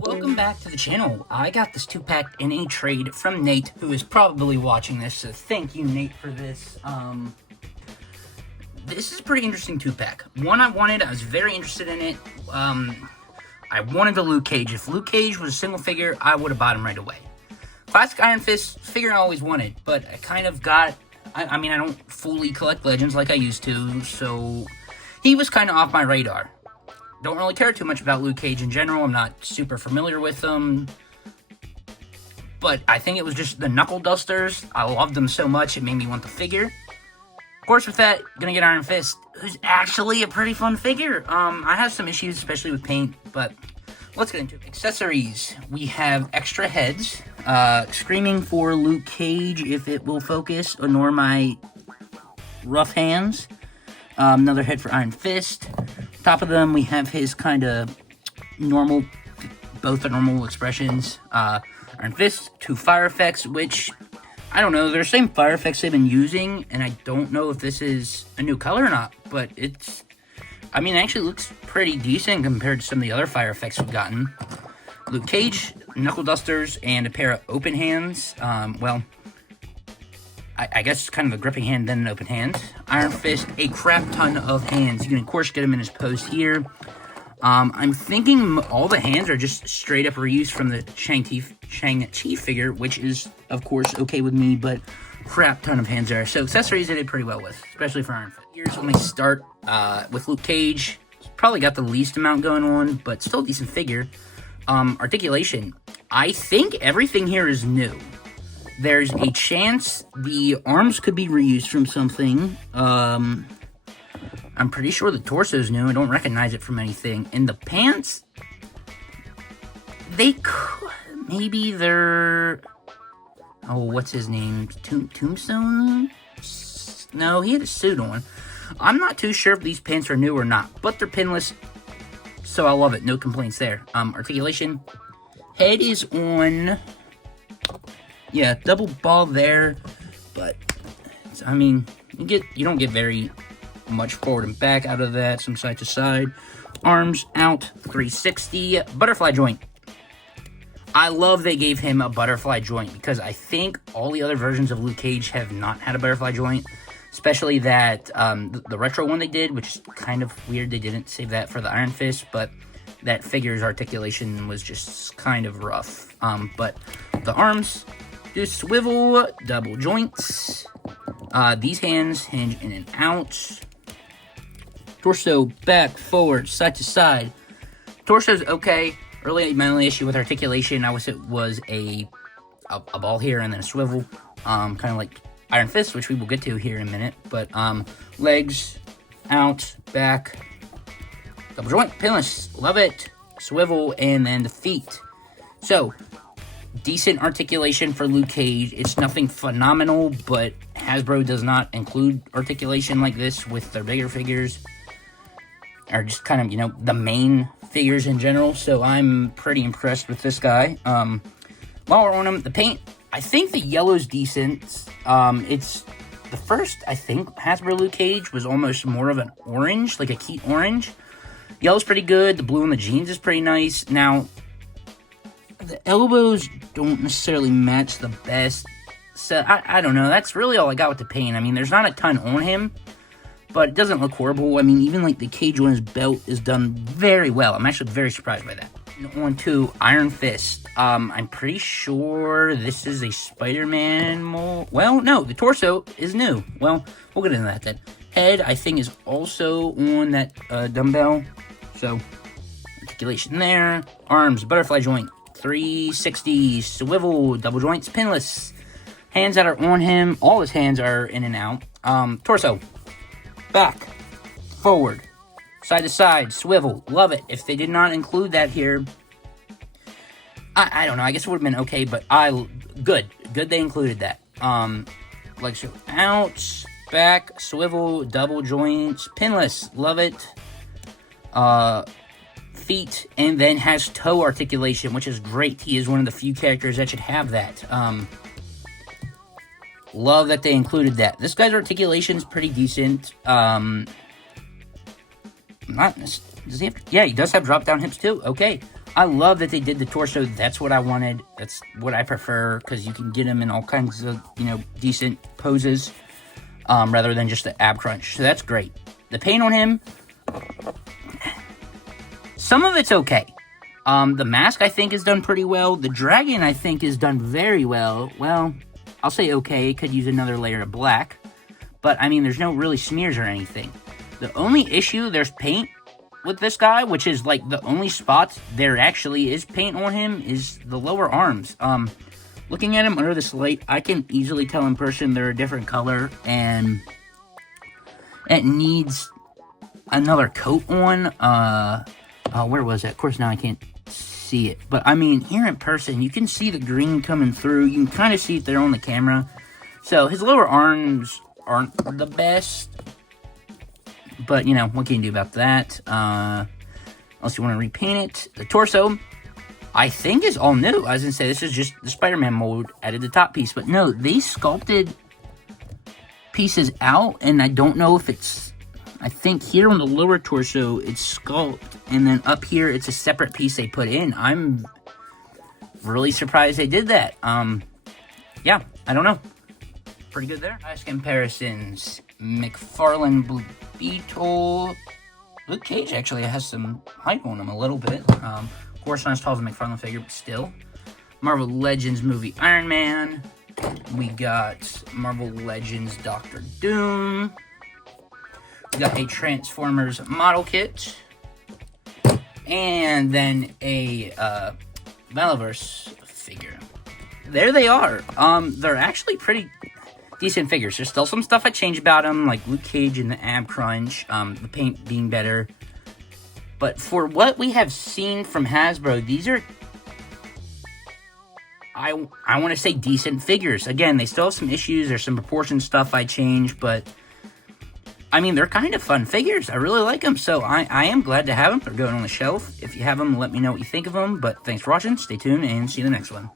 Welcome back to the channel. I got this 2-pack in a trade from Nate, who is probably watching this, so thank you, Nate, for this. This is a pretty interesting 2-pack. One I wanted, I was very interested in it. I wanted the Luke Cage. If Luke Cage was a single figure, I would have bought him right away. Classic Iron Fist figure I always wanted, but I kind of got... I mean, I don't fully collect Legends like I used to, so he was kind of off my radar. Don't really care too much about Luke Cage in general. I'm not super familiar with them. But I think it was just the Knuckle Dusters. I loved them so much, it made me want the figure. Of course, with that, gonna get Iron Fist, who's actually a pretty fun figure. I have some issues, especially with paint, but let's get into it. Accessories. We have extra heads. Screaming for Luke Cage, if it will focus, nor my rough hands. Another head for Iron Fist. Top of them, we have his kind of normal, both are normal expressions. Iron Fist, 2 fire effects, which, I don't know, they're the same fire effects they've been using, and I don't know if this is a new color or not, but it's, I mean, it actually looks pretty decent compared to some of the other fire effects we've gotten. Luke Cage, Knuckle Dusters, and a pair of open hands. Well, I guess kind of a gripping hand, then an open hand. Iron Fist, a crap ton of hands. You can, of course, get him in his pose here. I'm thinking all the hands are just straight up reused from the Shang-Chi figure, which is, of course, okay with me, but crap ton of hands there. So accessories I did pretty well with, especially for Iron Fist. Here's when we start with Luke Cage. Probably got the least amount going on, but still a decent figure. Articulation. I think everything here is new. There's a chance the arms could be reused from something. I'm pretty sure the torso's new. I don't recognize it from anything. And the pants, they could, maybe they're, oh, what's his name? Tombstone? No, he had a suit on. I'm not too sure if these pants are new or not, but they're pinless, so I love it. No complaints there. Articulation. Head is on... yeah, double ball there, but I mean, you don't get very much forward and back out of that, some side to side. Arms out, 360, butterfly joint. I love they gave him a butterfly joint because I think all the other versions of Luke Cage have not had a butterfly joint, especially that the retro one they did, which is kind of weird. They didn't save that for the Iron Fist, but that figure's articulation was just kind of rough. But the arms. Do swivel, double joints. These hands hinge in and out. Torso, back, forward, side to side. Torso's okay. Really, my only issue with articulation, I wish it was a ball here and then a swivel. Kind of like Iron Fist, which we will get to here in a minute. But legs, out, back, double joint, pinless, love it. Swivel, and then the feet. So, decent articulation for Luke Cage. It's nothing phenomenal, but Hasbro does not include articulation like this with their bigger figures. Or just kind of, you know, the main figures in general. So I'm pretty impressed with this guy. While we're on him, the paint, I think the yellow's decent. It's the first, I think, Hasbro Luke Cage was almost more of an orange, like a Keat orange. Yellow's pretty good. The blue on the jeans is pretty nice. Now, the elbows don't necessarily match the best, so I don't know. That's really all I got with the paint. I mean, there's not a ton on him, but it doesn't look horrible. I mean, even like the cage on his belt is done very well. I'm actually very surprised by that. On to Iron Fist. I'm pretty sure this is a Spider-Man mold. Well, no, the torso is new. Well, we'll get into that then. Head, I think, is also on that dumbbell, so articulation there. Arms, butterfly joint. 360, swivel, double joints, pinless. Hands that are on him, all his hands are in and out. Torso, back, forward, side to side, swivel, love it. If they did not include that here, I don't know, I guess it would have been okay, but good they included that. Legs go out, back, swivel, double joints, pinless, love it. Feet, and then has toe articulation, which is great. He is one of the few characters that should have that. Love that they included that. This guy's articulation is pretty decent. not, does he have, yeah, he does have drop-down hips too. Okay. I love that they did the torso. That's what I wanted. That's what I prefer, because you can get him in all kinds of, decent poses, rather than just the ab crunch. So that's great. The paint on him, some of it's okay. The mask, I think, is done pretty well. The dragon, I think, is done very well. Well, I'll say okay. Could use another layer of black. But, I mean, there's no really smears or anything. The only issue, there's paint with this guy, which is, like, the only spot there actually is paint on him, is the lower arms. Looking at him under this light, I can easily tell in person they're a different color, and it needs another coat on. Where was it? Of course, now I can't see it. But, I mean, here in person, you can see the green coming through. You can kind of see it there on the camera. So, his lower arms aren't the best. But, what can you do about that? Unless you want to repaint it. The torso, I think, is all new. I was going to say, this is just the Spider-Man mold, added the top piece. But no, they sculpted pieces out, and I don't know if it's... I think here on the lower torso, it's sculpt, and then up here, it's a separate piece they put in. I'm really surprised they did that. Yeah, I don't know. Pretty good there. Last comparisons. McFarlane Blue Beetle. Luke Cage actually has some height on him a little bit. Of course, not as tall as a McFarlane figure, but still. Marvel Legends movie Iron Man. We got Marvel Legends Doctor Doom. We got a Transformers model kit. And then a Maliverse figure. There they are. They're actually pretty decent figures. There's still some stuff I changed about them, like Luke Cage and the ab crunch, the paint being better. But for what we have seen from Hasbro, these are, I want to say, decent figures. Again, they still have some issues. There's some proportion stuff I changed, but I mean, they're kind of fun figures. I really like them, so I am glad to have them. They're going on the shelf. If you have them, let me know what you think of them. But thanks for watching. Stay tuned, and see you in the next one.